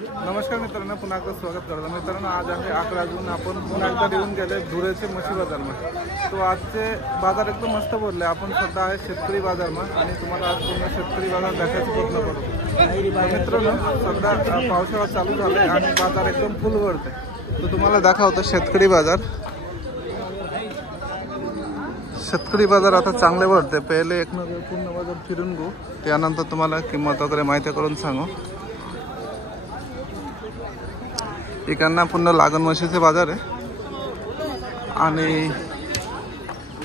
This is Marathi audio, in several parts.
नमस्कार मित्रांनो, पुन्हा एकदा स्वागत करतो मित्रांनो। आज आहे 11 जून। आपण पुन्हा एकदा येऊन गेले धुळ्याचे म्हशी बाजारमध्ये। तो आजचे बाजार एकदम मस्त बोलले। आपण सध्या आहे शेतकरी बाजारमध्ये आणि तुम्हाला आज पूर्ण शेतकरी बाजार दाखवायचा प्रयत्न करतो। मित्रांनो, सध्या पावसाळा चालू झाला आहे आणि बाजार एकदम फुल भरते। तो तुम्हाला दाखवतो शेतकरी बाजार। शेतकरी बाजार आता चांगले भरते। पहिले एक नजर पूर्ण बाजार फिरून घेऊ, त्यानंतर तुम्हाला किंमत वगैरे माहिती करून सांगू। इकडनं पुन्हा लागण म्हशीचे बाजार आहे आणि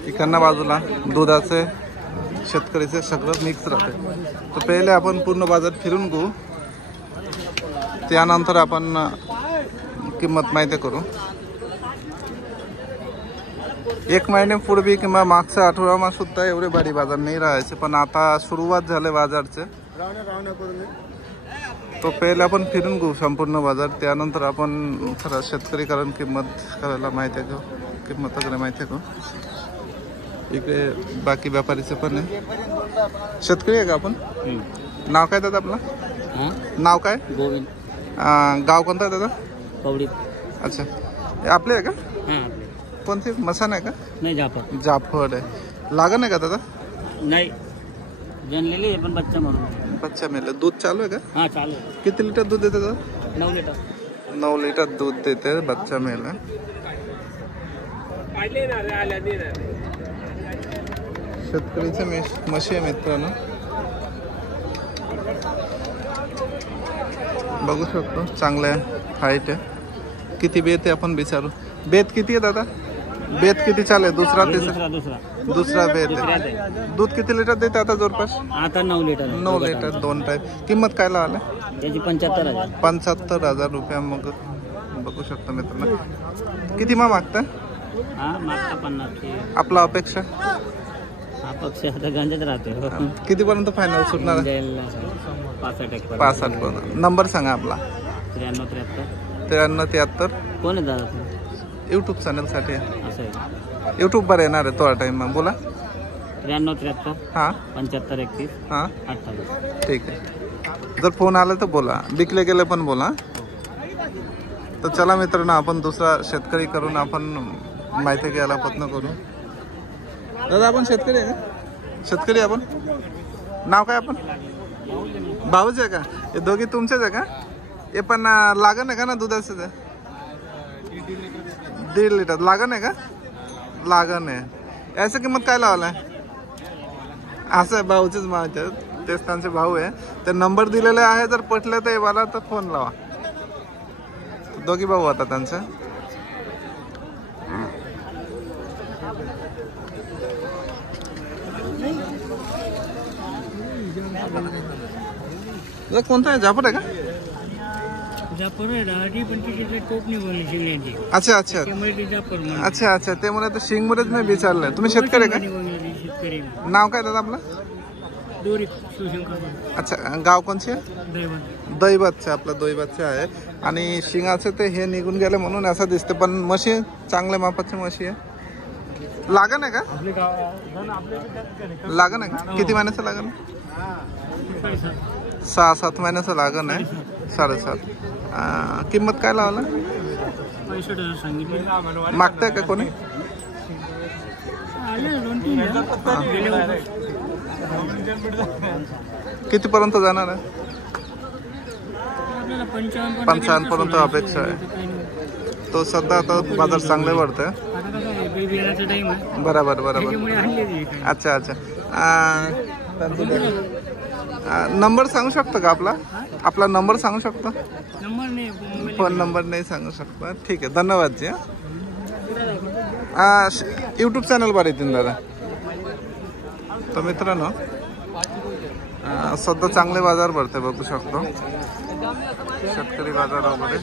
इकडनं बाजूला दुधाचे शेतकरीचे सगळं मिक्स राहते। तर पहिले आपण पूर्ण बाजार फिरून घेऊ, त्यानंतर आपण किंमत माहिती करू। एक महिन्यापूर्वी किंवा मागच्या आठवड्यामध्ये सुद्धा एवढे भारी बाजार नाही राहायचे, पण आता सुरुवात झाले बाजारचे। तो पहिले आपण फिरून घेऊ संपूर्ण बाजार, त्यानंतर आपण खरं शेतकरी कारण किंमत करायला माहिती घेऊ, किंमत वगैरे माहिती घेऊ। इकडे बाकी व्यापारीचे पण आहे। शेतकरी आहे का आपण? नाव काय दादा आपलं? नाव काय? गोविंद। गाव कोणतं आहे दादा? कवडी। अच्छा, हे आपले आहे का? कोणती मसान आहे का? नाही, जाफर। जाफर आहे। लागण आहे का दादा? नाही, जनलेली आहे पण बच्चा म्हणून। बच्चा मेले। दूध चालू आहे का? हां, चालू आहे। किती लिटर दूध देते दादा? 9 लिटर। 9 लिटर दूध देते, बच्चा मेला। शेतकरीचे म्हशी आहे मित्रांनो, बघू शकतो। चांगले हाईट आहे। किती बेत आहे आपण विचारू। बेत किती आहे दादा? बेत किती चालू? दुसरा तिसरा? दुसरा बेत आहे। दूध किती लिटर देते आता जवळपास? आता 9 लिटर। 9 litre, 2 type. किंमत काय लावला? त्याची 75,000। 75,000 रुपये। मग बघू शकतो मित्रांनो। किती मग मागता? हां, मागता 50। आपला अपेक्षा? अपक्ष आता गंजत राहते। कितीपर्यंत फायनल सुटणार? 65 पर्यंत। नंबर सांगा आपला। 9373। कोण आहे दादा? यूट्यूब चॅनलसाठी असं आहे, यूट्यूबवर येणार आहे तो टाइम मग बोला। 9373। हां, 7531। हां, 28। ठीक आहे। जर फोन आला तर बोला, विकले गेले पण बोला। तर चला मित्रांनो, आपण दुसरा शेतकरी करून आपण माहिती घ्यायला प्रयत्न करू। दादा आपण शेतकरी आहे का? शेतकरी आपण? नाव काय आपण? भाऊच आहे का? हे दोघे तुमचेच आहे का? हे पण लागण आहे का ना दुधाचं? 1.5 लिटर लागण आहे का? लागण आहे। याची किंमत काय लावलाय? असं आहे, भाऊचेच माहिती आहे, तेच त्यांचे भाऊ आहे। ते नंबर दिलेले आहे, जर पटलं तर मला तर फोन लावा। दोघी भाऊ आता त्यांचं। कोणता आहे? जाफर आहे का? अच्छा अच्छा अच्छा अच्छा, ते मला तर शिंगमध्येच मी विचारलंय। तुम्ही शेतकरी का? नाव काय दादा आपलं? अच्छा, गाव कोणचे? दैवतचे। आपलं दैवतचे आहे आणि शिंगाचे ते हे निघून गेले म्हणून असं दिसते, पण म्हशी चांगल्या मापाची म्हशी आहे। लागण आहे का? लागण आहे का? किती महिन्याचं लागण? 6-7 महिन्याचं लागण आहे। 7.5। किंमत काय लावला? 65,000 सांगितले। मागताय का कोणी? किती पर्यंत जाणार आहे? 55 पर्यंत अपेक्षा आहे। तो सध्या आता बाजार चांगले भरते। बरोबर बरोबर। अच्छा अच्छा। नंबर सांगू शकतो का आपला? आपला नंबर सांगू शकतो? फोन नंबर नाही सांगू शकता, ठीक आहे, धन्यवाद जी। यूट्यूब चॅनलवर येतील दादा। तर मित्रांनो, सध्या चांगले बाजार भरते, बघू शकतो शेतकरी बाजारामध्ये।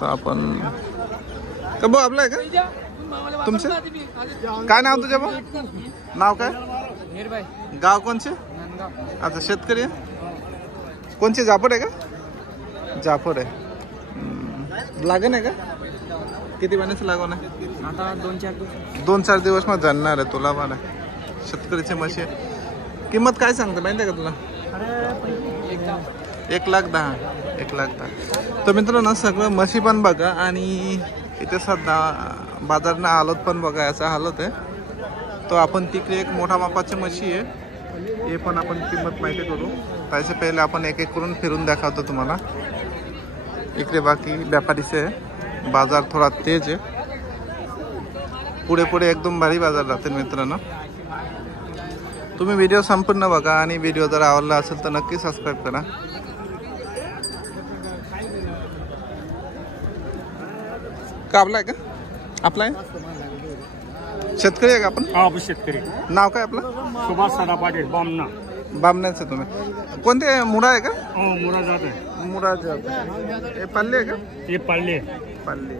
तर आपण का भाऊ आपलं आहे का? तुमचे काय नाव? तुझ्या भाऊ नाव काय? गाव कोणचे? अच्छा, शेतकरी आहे। कोणचे? जाफर आहे का? जाफर आहे। लागण आहे का? किती महिन्याचं लागवण आहे? आता 2-4 दिवस मग जाणार आहे तुला मला। शेतकरीची म्हशी। किंमत काय सांगते माहिती आहे का तुला? 1,10,000 1,10,000. तर मित्रांनो सगळं म्हशी पण बघा आणि इथे सध्या बाजारनं हालत पण बघा याचा हालत आहे. तो आपण तिकडे एक मोठा मापाची म्हशी आहे, हे पण आपण किंमत माहिती करू. त्याच्या पहिले आपण एक एक करून फिरून दाखवतो तुम्हाला. इकडे बाकी व्यापारीचे आहे, बाजार थोडा तेज आहे. पुढे पुढे एकदम भारी बाजार राहतील मित्रांनो. तुम्ही व्हिडिओ संपूर्ण बघा आणि व्हिडिओ जर आवडला असेल तर नक्की सबस्क्राईब करा. का आपला आहे का? आपला आहे? शेतकरी आहे का आपण? हा शेतकरी. नाव काय आपलं? सुभाष सदा पाटील बामना. बामण्याचं तुम्ही कोणते मुळा आहे का? हो मुरा जात आहे. मुळा जात. हे पाल्ले आहे का? हे पाळले. पाल्ले.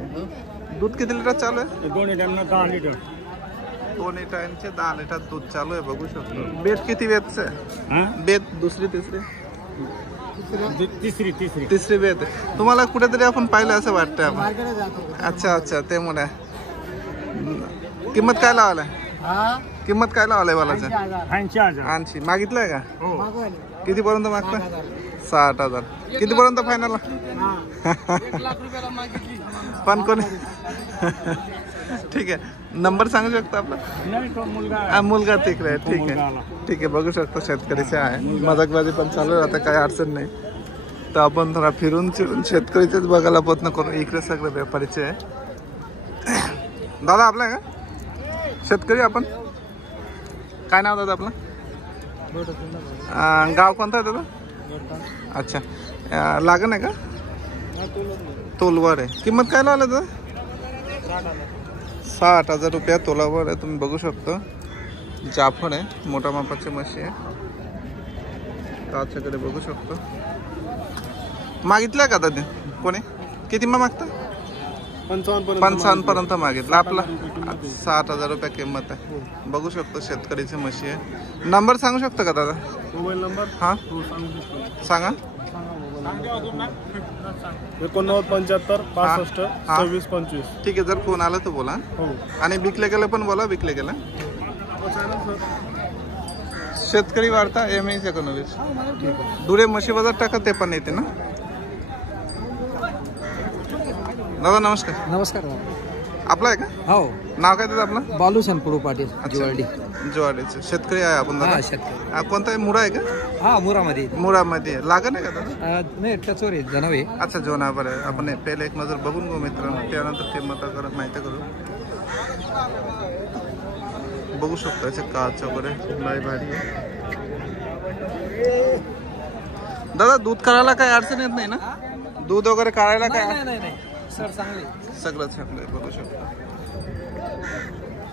दूध किती लिटर चालू आहे? 2 टाइमला 10 लिटर. 2 टाइमचे 10 लिटर दूध चालू आहे बघू शकतो. बेत किती वेतचं आहे? बेत दुसरी तिसरी तिसरी बेत आहे. तुम्हाला कुठेतरी आपण पाहिलं असं वाटतं आपण. अच्छा अच्छा त्यामुळे. किंमत काय लावलाय? किंमत काय लावलाय बालाचं? 80 मागितलंय का? किती पर्यंत मागता? 60,000. किती पर्यंत फायनल? पण कोणी ठीक आहे. नंबर सांगू शकता आपला? मुलगा तिकडे आहे. ठीक आहे ठीक आहे बघू शकतो शेतकरीचे आहे. मजाकबाजी पण चालू राहते, काही अडचण नाही. तर आपण थोडा फिरून चिरून शेतकरीचेच बघायला प्रयत्न करू. इकडे सगळे व्यापारीचे आहे. दादा आपला आहे का? शेतकरी आपण. काय नाव दादा आपलं? गाव कोणतं आहे दादा? अच्छा लागण आहे का? तोलवर आहे. किंमत काय लावलं दादा? 60,000 रुपया तोलावर आहे. तुम्ही बघू शकता. जाफर आहे, मोठा मापाची म्हशी आहे. त्याच्याकडे बघू शकतो. मागितलं का दादा कोणी? किती मग मागता? 55 पर्यंत मागितलं. आपला 60,000 रुपया किंमत आहे. बघू शकतो शेतकरीची म्हशी आहे. नंबर सांगू शकतो का दादा? मोबाईल नंबर हां सांगा. 8975 65 26 25. ठीक आहे. जर फोन आला तर बोला. आणि विकले गेलं पण बोला. विकले गेलं शेतकरी वार्ता MX 19. ठीक आहे. धुळे म्हशी बाजार टाका ते पण येते ना. दादा नमस्कार. नमस्कार. आपला आहे का? हो. नाव काय दादा आपलं? बालू शनपुरू पाटील जिवाडी. ज्वारीचे शेतकरी आहे आपण दादा. शेतकरी. कोणता आहे? मुळा आहे का? हा मुरामध्ये. मुळामध्ये लागण आहे का दादा? नाही टचोर आहे जनावे. अच्छा जोनावर आहे. आपण पहिले एक नजर बघून घेऊ मित्रांनो, त्यानंतर किंमत करत माहिती करू. बघू शकतो याचे काच वगैरे लय भारी आहे. दादा दूध काढायला काही अडचण येत नाही ना? दूध वगैरे काढायला काय? नाही सर चांगले. सगळं चांगलं आहे बघू शकतो.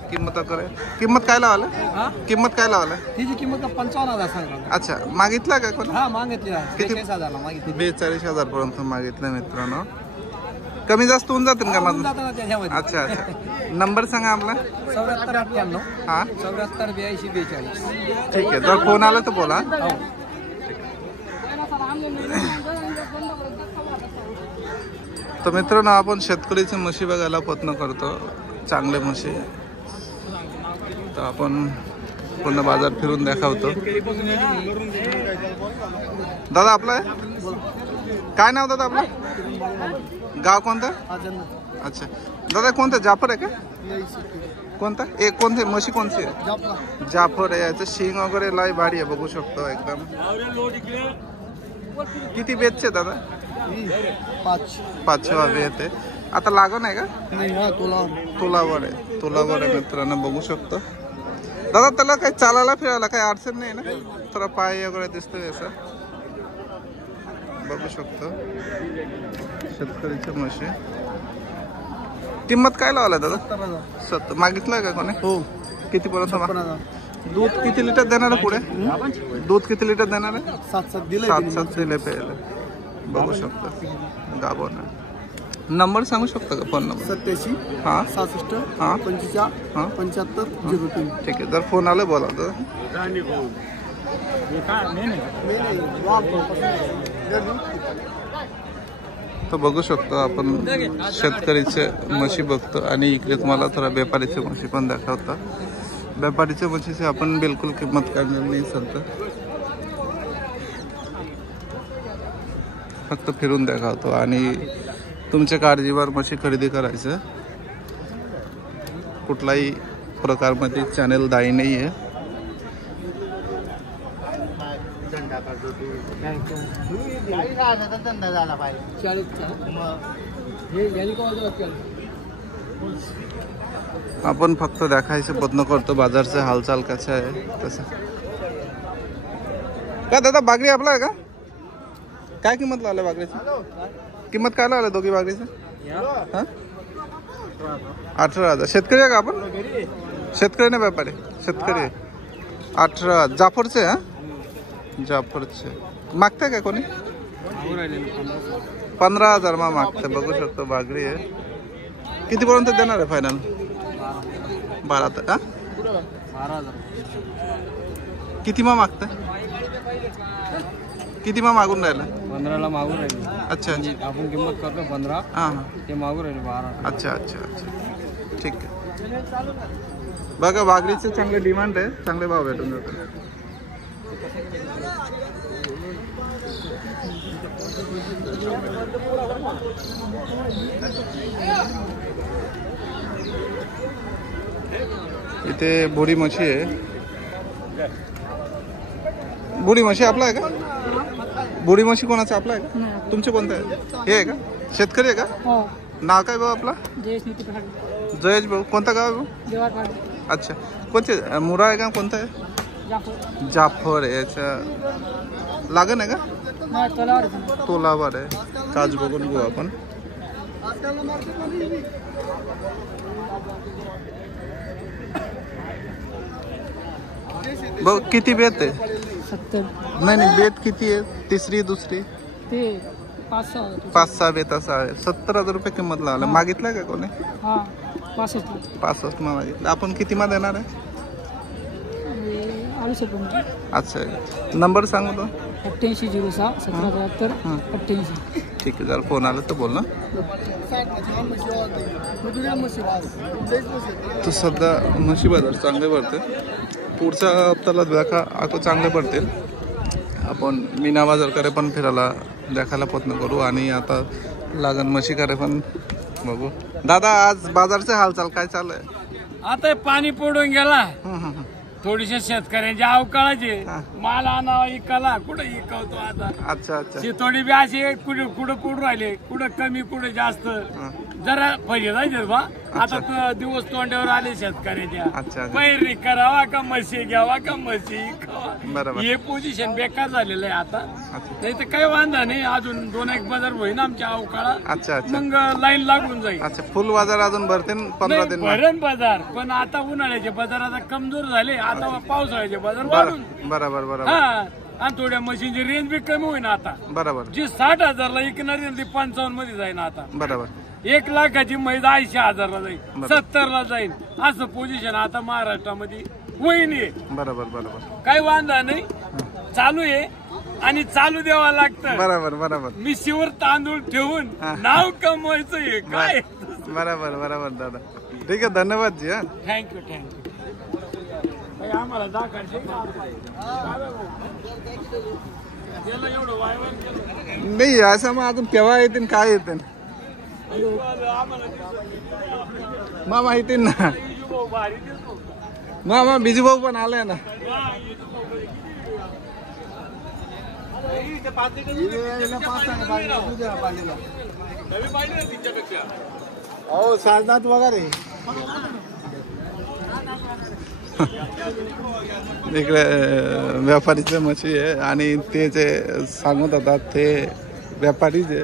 किंमत वगैरे किंमत काय लावायला? किंमत काय लावायला? तिची किंमत 55,000 सांगा. अच्छा मागितला का कोण? हा मागितली. 42,000 मागितली. 42,000 पर्यंत मागितलं मित्रांनो. कमी जास्त होऊन जातील का माझं? अच्छा अच्छा. नंबर सांगा आपला. 7498. हा 74 82 42. ठीक आहे. जर फोन आला तर बोला. तर मित्रांनो आपण शेतकरीची म्हशी बघायला प्रयत्न करतो. चांगले म्हशी. तर आपण पूर्ण बाजार फिरून दाखवतो. दादा आपला आहे? काय नाव दादा आपलं? गाव कोणतं? अच्छा दादा कोणतं? जाफर आहे का? कोणता? एक कोणते म्हशी कोणती आहे? जाफर आहे. याचं शिंग वगैरे लय भारी आहे बघू शकतो एकदम. किती बेतचे दादा? 5वा बेत आहे. आता लागण आहे का? तोलावर आहे. तोलावर आहे मित्रांनो बघू शकतो. दादा त्याला काही चालायला फिरायला काही अडचण नाही ना? थोडा पाय वगैरे दिसतोय असं बघू शकतो. शेतकरीच्या म्हशी. किंमत काय लावलाय दादा? 70 मागितलं का कोणी? हो. किती पर्यंत? दूध किती लिटर देणार आहे पुढे? दूध किती लिटर देणार आहे? 7 दिले पहिले बघू शकतो. गाभण. नंबर सांगू शकता का? फोन नंबर 87 हां 66 हां 55 हां 75 03. ठीक आहे. जर फोन आला बोला तर. तर बघू शकतो आपण शेतकरीचे म्हशी बघतो आणि इकडे तुम्हाला थोडा व्यापारीचे म्हशी पण दाखवतो. व्यापारीच्या म्हशीची आपण बिलकुल किंमत काढणार नाही सध्या. फक्त फिरून दाखवतो आणि तुमच्या काळजीवर म्हशी खरेदी करायचं. कुठलाही प्रकारमध्ये चॅनल दाई नाही आहे. आपण फक्त दाखवायचं प्रयत्न करतो बाजारचं हालचाल कसं आहे तसं. का दादा बागरी आपला आहे का? काय किंमत लावल्या बागरीची? किंमत काय लावल्या दोघी बागरीचं? हां 18,000. शेतकरी आहे का आपण? शेतकरी नाही व्यापारी? शेतकरी आहे. 18 जाफरचे. हां जाफरचे मागताय का कोणी? 15,000 मा मागते. बघू शकतो बागरी आहे. कितीपर्यंत देणार आहे फायनल? 12. का 12,000. किती मा मागताय? किती मा मागून राहिला? 15ला मागून राहिले. अच्छा अच्छा. आपण किंमत करतो 15. हां हां ते मागून राहिले 12. अच्छा अच्छा अच्छा ठीक आहे. बघा बागरीचे चांगले डिमांड आहे. चांगले भाव भेटून जातात. इथे बुडी मच्छी आहे. बुडी मच्छी आपला आहे का? बुडी मच्छी कोणाचा आपला आहे का? तुमचे कोणतं आहे? हे आहे का? शेतकरी आहे का? नाव काय भाऊ आपला? जयेश भाऊ. कोणता गाव आहे भाऊ? अच्छा. कोणते मुरा आहे का? कोणता आहे? जाफर आहे. याच्या लागण आहे का? तोलावर आहे. काच बघून घेऊ आपण. भाऊ किती बेत आहे? 70. नाही बेत किती आहे? तिसरी दुसरी? ते 5-6 बेत असं आहे. 70,000 रुपये किंमत लावला. मागितलं का कोणी? 65 मा मागितलं. आपण किती मा देणार आहे? अच्छा. नंबर सांगू तो? 8806 1773 88. ठीक आहे. जर फोन आला तर बोल ना. तर सध्या म्हशी बाजार चांगले भरते. पुढच्या हप्त्याला दाखा चांगले पडतील. आपण मीना बाजारकडे पण फिरायला दाखायला प्रयत्न करू आणि आता लागण म्हशीकडे पण बघू. दादा आज बाजारचे हालचाल काय चालू आहे? आता पाणी पडून गेला. थोडीशे शेतकऱ्यांचे अवकाळाचे माल आणावा इकाला कुठं इकवतो आता. अच्छा अच्छा. थोडी बी अशी कुठं पुढून राहिले. कुठं कमी कुठं जास्त जरा पहिले जायचे बा. आता दिवस तोंडावर आले शेतकऱ्याच्या. अच्छा. पैरी करावा का म्हशी घ्यावा का म्हशी बरोबर. हे पोझिशन बेकार झालेलं आहे आता. नाही तर काही वांधा नाही. अजून 2-1 बाजार होईन आमच्या अवकाळा. अच्छा अच्छा. मग लाईन लागून जाईल. अच्छा. फुल बाजार अजून भरते 15 दिन. भरण बाजार पण आता उन्हाळ्याचे बाजार आता कमजोर झाले. आता पावसाळ्याचे बाजार वाढून. बरोबर बरोबर. हा आणि थोड्या मशीनची रेंज बी कमी होईन आता. बरोबर. जी 60,000ला विकणारी ती 55 मध्ये जाईन आता. बरोबर. 1 लाखाची म्हैस 80,000ला जाईल. 70ला जाईल. असं पोझिशन आता महाराष्ट्रामध्ये होईन. बरोबर बरोबर. काही वांधा नाही. चालू आहे आणि चालू द्यावा लागतं. बरोबर बरोबर. मिशीवर तांदूळ ठेवून नाव कमवायचं हे काय. बरोबर बरोबर दादा. ठीक आहे. धन्यवाद जी. हा थँक्यू. आम्हाला नाही असं मग अजून केव्हा येतील काय येतील मामा येतील ना. मामा बिजू भाऊ पण आलाय ना. हो साजनाथ वगैरे इकडे व्यापारीचे म्हशी आहे आणि ते जे सांगत होतात ते व्यापारीच आहे.